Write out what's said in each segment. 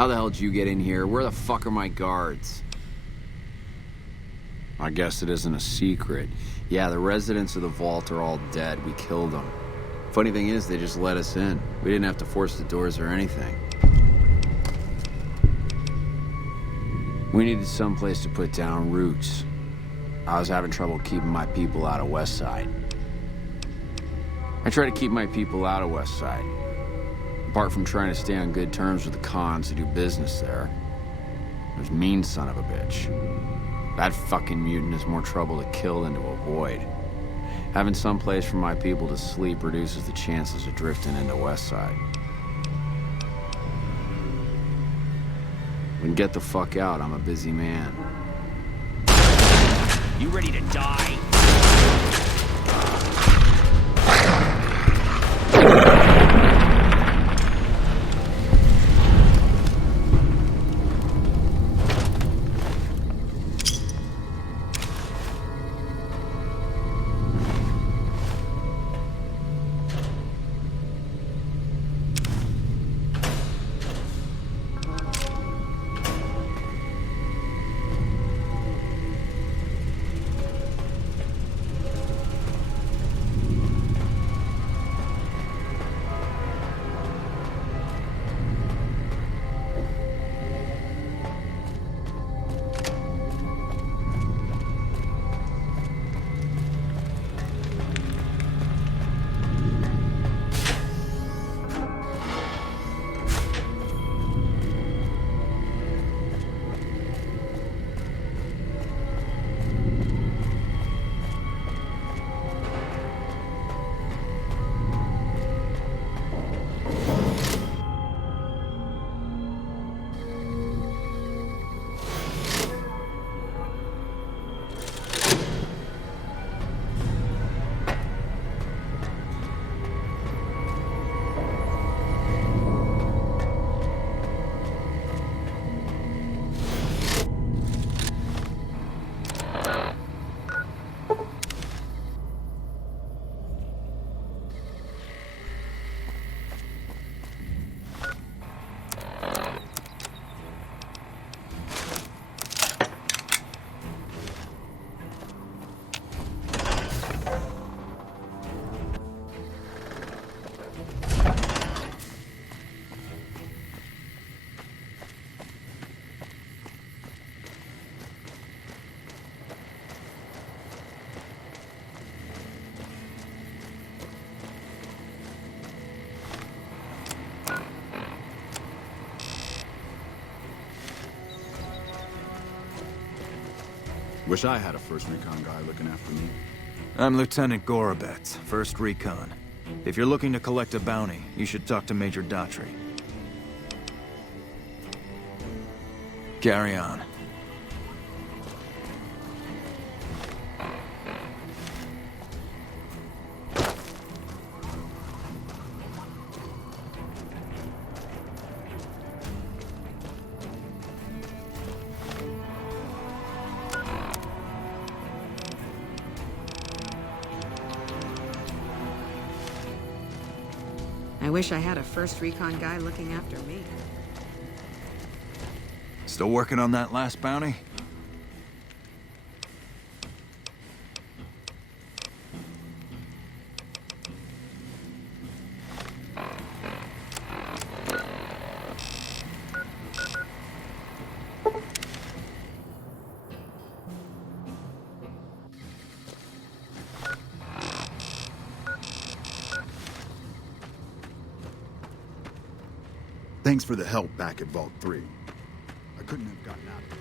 How the hell did you get in here? Where the fuck are my guards? I guess it isn't a secret. Yeah, the residents of the vault are all dead. We killed them. Funny thing is, they just let us in. We didn't have to force the doors or anything. We needed someplace to put down roots. I was having trouble keeping my people out of Westside. I try to keep my people out of Westside. Apart from trying to stay on good terms with the cons who do business there. There's mean son of a bitch. That fucking mutant is more trouble to kill than to avoid. Having some place for my people to sleep reduces the chances of drifting into Westside. We can get the fuck out, I'm a busy man. You ready to die? Wish I had a first recon guy looking after me. I'm Lieutenant Gorobets, 1st Recon. If you're looking to collect a bounty, you should talk to Major Daughtry. Carry on. I wish I had a 1st Recon guy looking after me. Still working on that last bounty? Thanks for the help back at Vault 3. I couldn't have gotten out of it.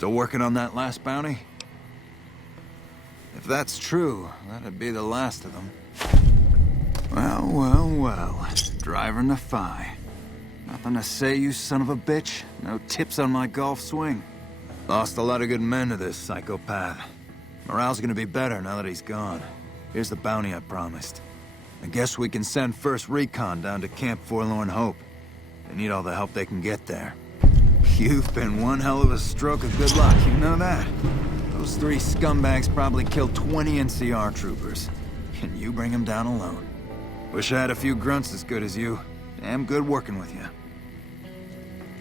Still working on that last bounty? If that's true, that'd be the last of them. Well, well, well. Driver Nephi. Nothing to say, you son of a bitch? No tips on my golf swing? Lost a lot of good men to this psychopath. Morale's gonna be better now that he's gone. Here's the bounty I promised. I guess we can send first recon down to Camp Forlorn Hope. They need all the help they can get there. You've been one hell of a stroke of good luck, you know that? Those 3 scumbags probably killed 20 NCR troopers. And you bring them down alone. Wish I had a few grunts as good as you. Damn good working with you.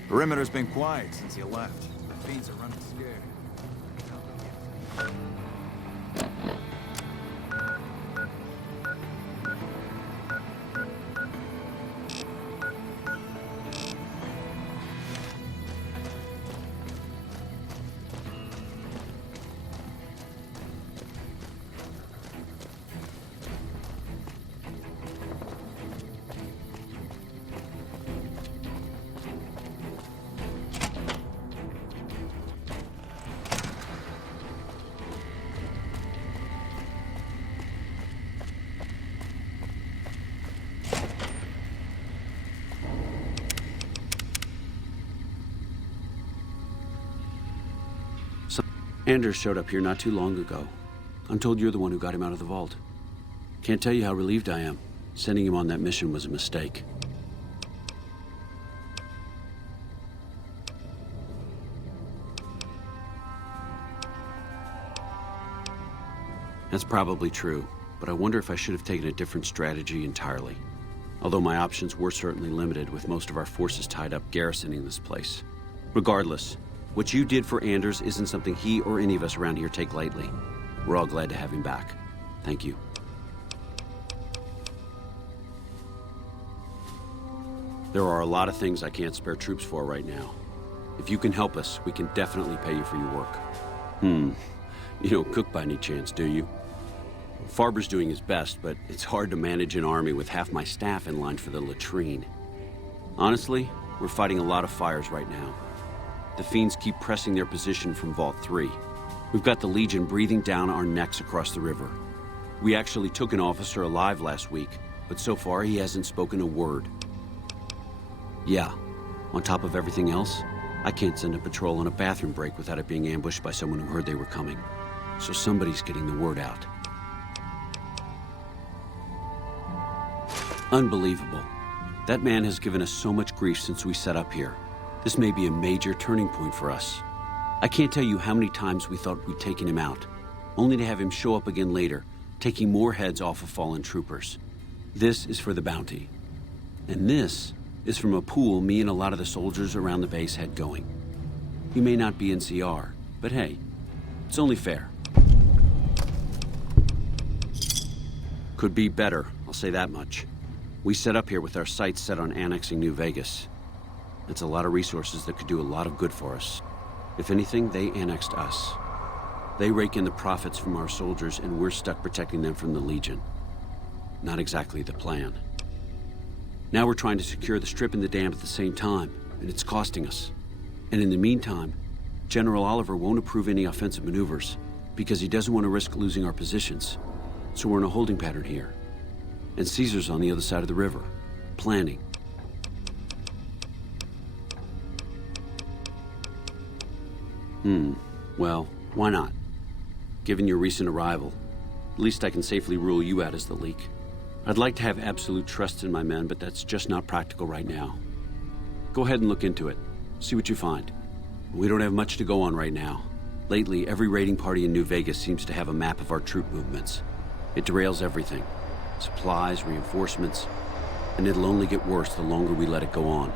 Perimeter's been quiet since you left. The fiends are running scared. Anders showed up here not too long ago. I'm told you're the one who got him out of the vault. Can't tell you how relieved I am. Sending him on that mission was a mistake. That's probably true, but I wonder if I should have taken a different strategy entirely. Although my options were certainly limited, with most of our forces tied up garrisoning this place. Regardless, what you did for Anders isn't something he or any of us around here take lightly. We're all glad to have him back. Thank you. There are a lot of things I can't spare troops for right now. If you can help us, we can definitely pay you for your work. You don't cook by any chance, do you? Farber's doing his best, but it's hard to manage an army with half my staff in line for the latrine. Honestly, we're fighting a lot of fires right now. The fiends keep pressing their position from Vault 3. We've got the Legion breathing down our necks across the river. We actually took an officer alive last week, but so far he hasn't spoken a word. Yeah, on top of everything else, I can't send a patrol on a bathroom break without it being ambushed by someone who heard they were coming. So somebody's getting the word out. Unbelievable. That man has given us so much grief since we set up here. This may be a major turning point for us. I can't tell you how many times we thought we'd taken him out, only to have him show up again later, taking more heads off of fallen troopers. This is for the bounty. And this is from a pool me and a lot of the soldiers around the base had going. He may not be NCR, but hey, it's only fair. Could be better, I'll say that much. We set up here with our sights set on annexing New Vegas. It's a lot of resources that could do a lot of good for us. If anything, they annexed us. They rake in the profits from our soldiers, and we're stuck protecting them from the Legion. Not exactly the plan. Now we're trying to secure the Strip and the dam at the same time, and it's costing us. And in the meantime, General Oliver won't approve any offensive maneuvers, because he doesn't want to risk losing our positions. So we're in a holding pattern here. And Caesar's on the other side of the river, planning. Well, why not? Given your recent arrival, at least I can safely rule you out as the leak. I'd like to have absolute trust in my men, but that's just not practical right now. Go ahead and look into it. See what you find. We don't have much to go on right now. Lately, every raiding party in New Vegas seems to have a map of our troop movements. It derails everything. Supplies, reinforcements, and it'll only get worse the longer we let it go on.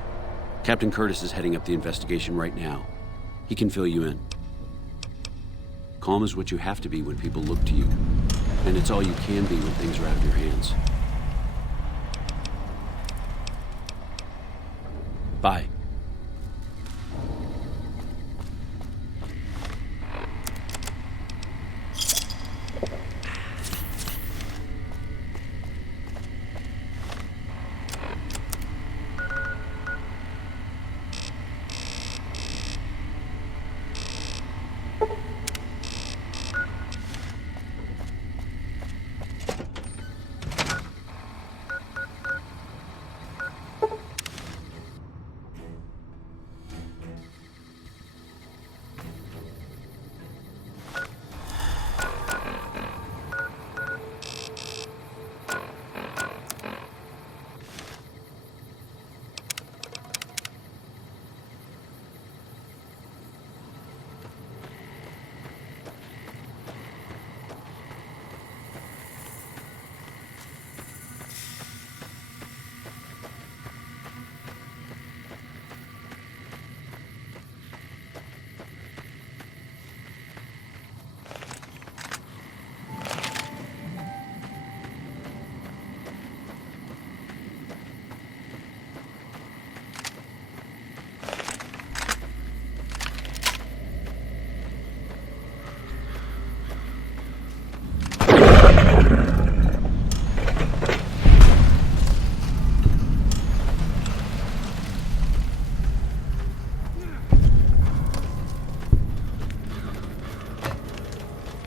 Captain Curtis is heading up the investigation right now. He can fill you in. Calm is what you have to be when people look to you. And it's all you can be when things are out of your hands. Bye.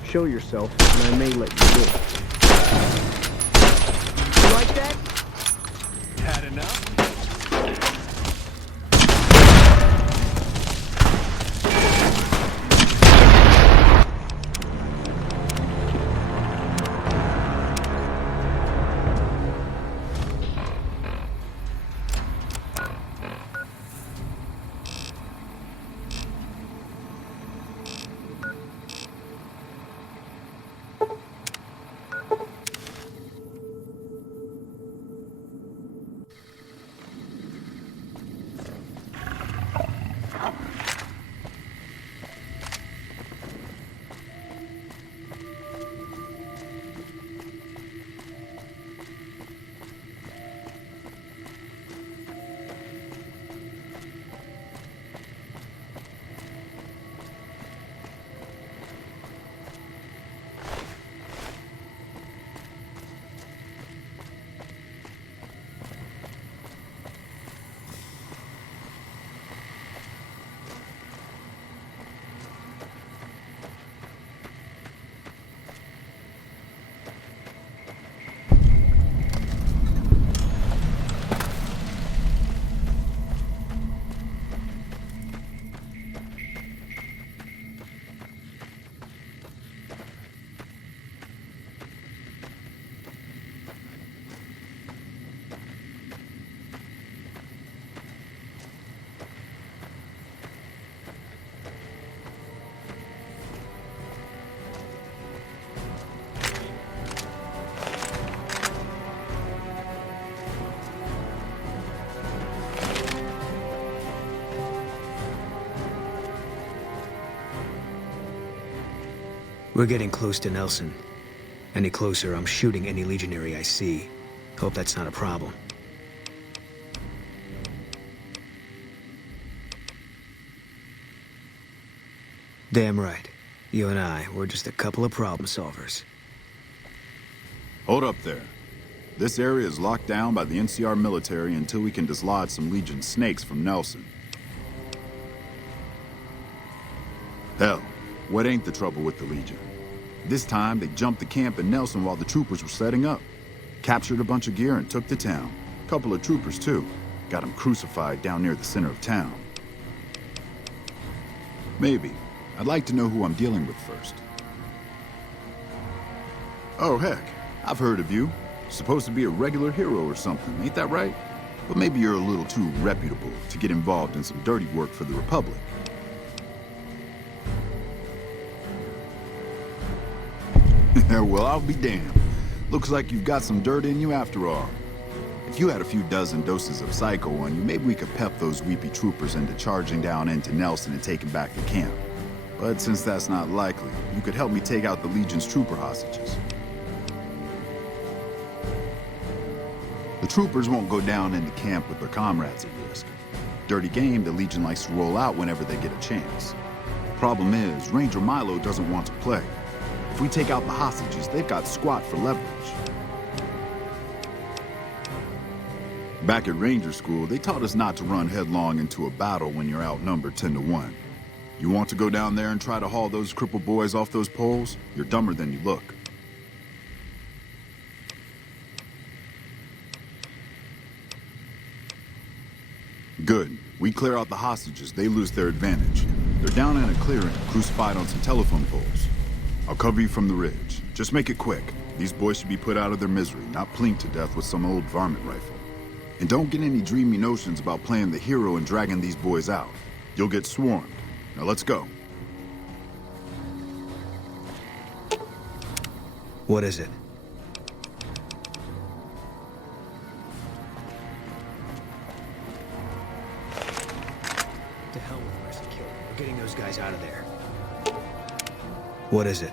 Show yourself, and I may let you live. You like that? Had enough? We're getting close to Nelson. Any closer, I'm shooting any legionary I see. Hope that's not a problem. Damn right. You and I, we're just a couple of problem solvers. Hold up there. This area is locked down by the NCR military until we can dislodge some Legion snakes from Nelson. Hell, what ain't the trouble with the Legion? This time, they jumped the camp in Nelson while the troopers were setting up. Captured a bunch of gear and took the town. Couple of troopers, too. Got them crucified down near the center of town. Maybe. I'd like to know who I'm dealing with first. Oh, heck. I've heard of you. Supposed to be a regular hero or something, ain't that right? But maybe you're a little too reputable to get involved in some dirty work for the Republic. Well, I'll be damned. Looks like you've got some dirt in you after all. If you had a few dozen doses of Psycho on you, maybe we could pep those weepy troopers into charging down into Nelson and taking back the camp. But since that's not likely, you could help me take out the Legion's trooper hostages. The troopers won't go down into camp with their comrades at risk. Dirty game the Legion likes to roll out whenever they get a chance. Problem is, Ranger Milo doesn't want to play. If we take out the hostages, they've got squat for leverage. Back at Ranger School, they taught us not to run headlong into a battle when you're outnumbered 10 to 1. You want to go down there and try to haul those crippled boys off those poles? You're dumber than you look. Good. We clear out the hostages, they lose their advantage. They're down in a clearing, crucified on some telephone poles. I'll cover you from the ridge. Just make it quick. These boys should be put out of their misery, not plinked to death with some old varmint rifle. And don't get any dreamy notions about playing the hero and dragging these boys out. You'll get swarmed. Now let's go. What is it? To hell with mercy killing. We're getting those guys out of there. What is it?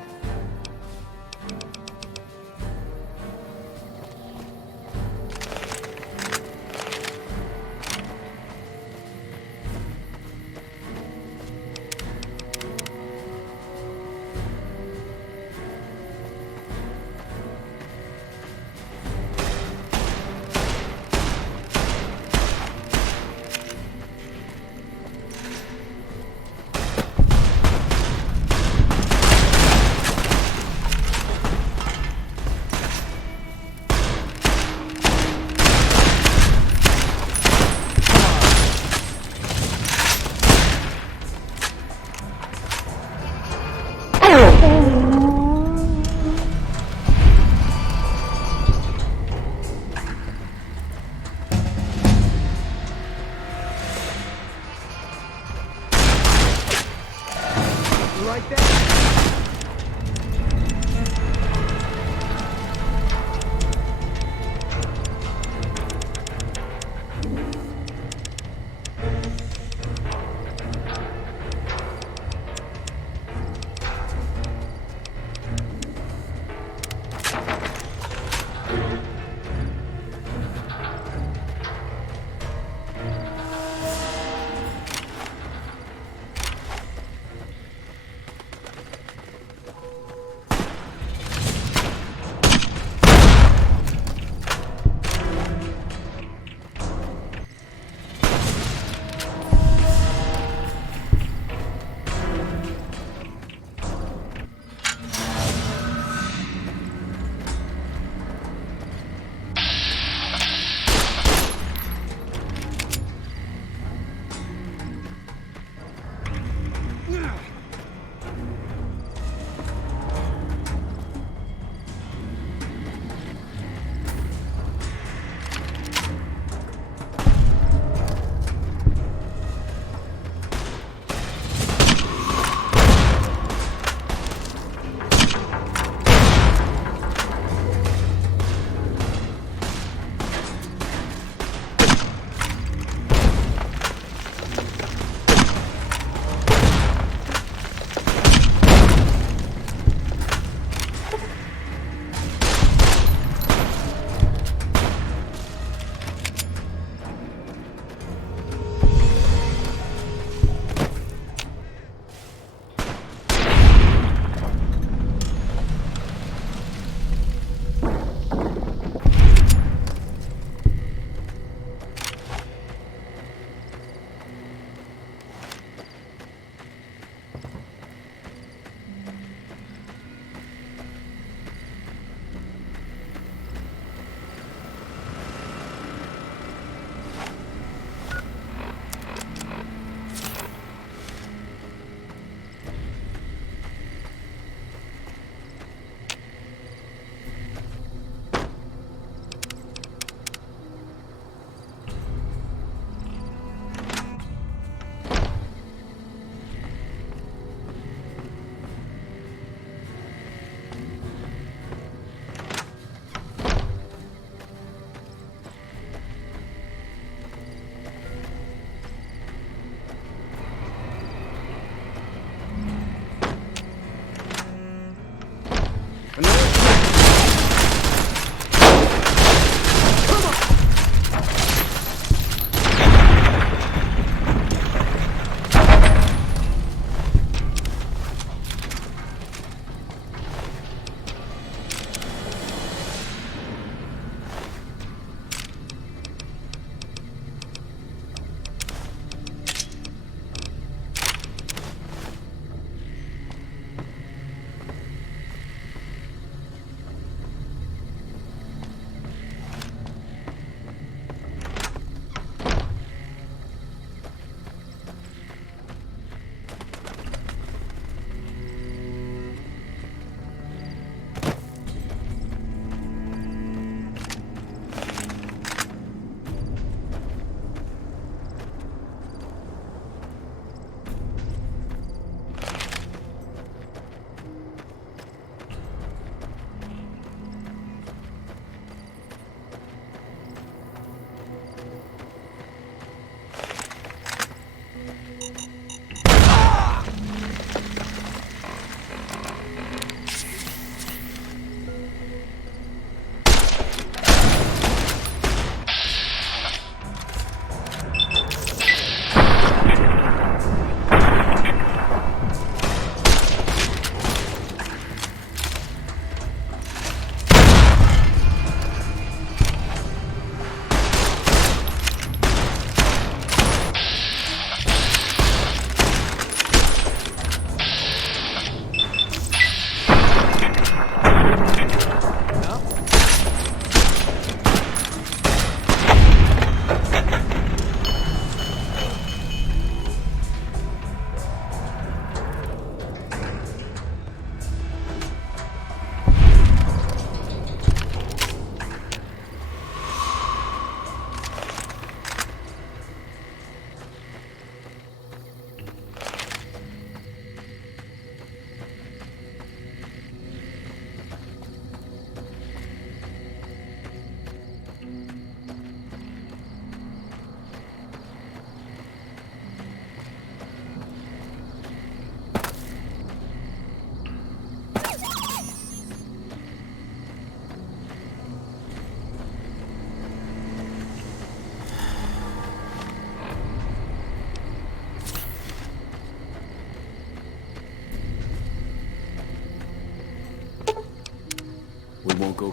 We won't go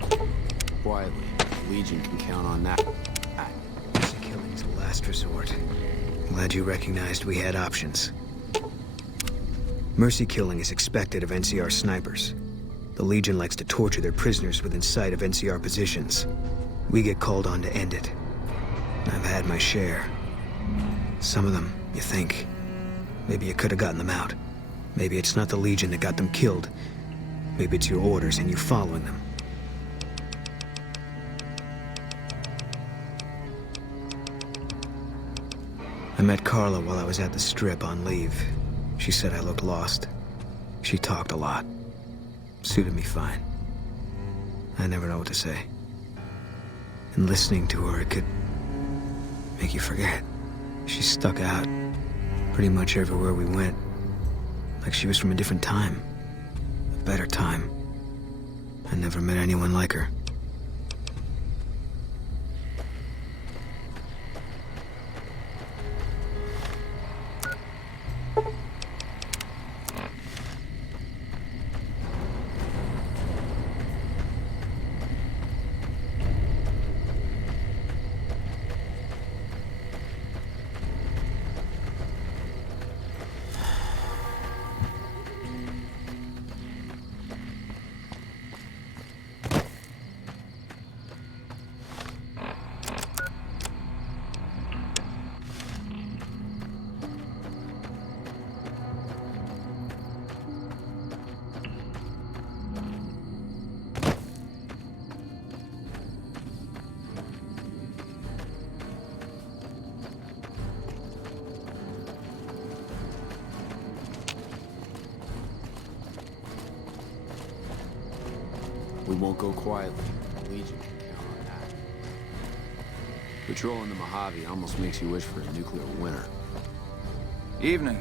quietly. The Legion can count on that. Mercy killing's the last resort. Glad you recognized we had options. Mercy killing is expected of NCR snipers. The Legion likes to torture their prisoners within sight of NCR positions. We get called on to end it. I've had my share. Some of them, you think. Maybe you could have gotten them out. Maybe it's not the Legion that got them killed. Maybe it's your orders and you following them. I met Carla while I was at the Strip on leave. She said I looked lost. She talked a lot. Suited me fine. I never know what to say. And listening to her, it could make you forget. She stuck out pretty much everywhere we went. Like she was from a different time. A better time. I never met anyone like her. We won't go quietly. The Legion can count on that. Patrolling the Mojave almost makes you wish for a nuclear winter. Evening.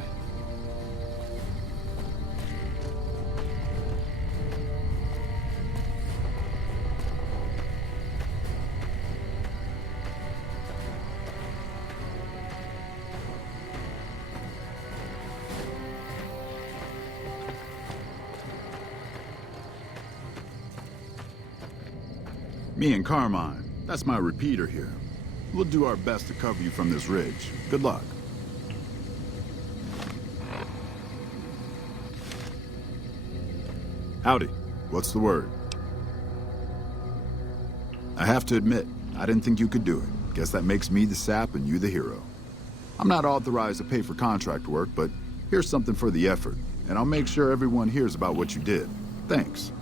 Me and Carmine. That's my repeater here. We'll do our best to cover you from this ridge. Good luck. Howdy. What's the word? I have to admit, I didn't think you could do it. Guess that makes me the sap and you the hero. I'm not authorized to pay for contract work, but here's something for the effort, and I'll make sure everyone hears about what you did. Thanks.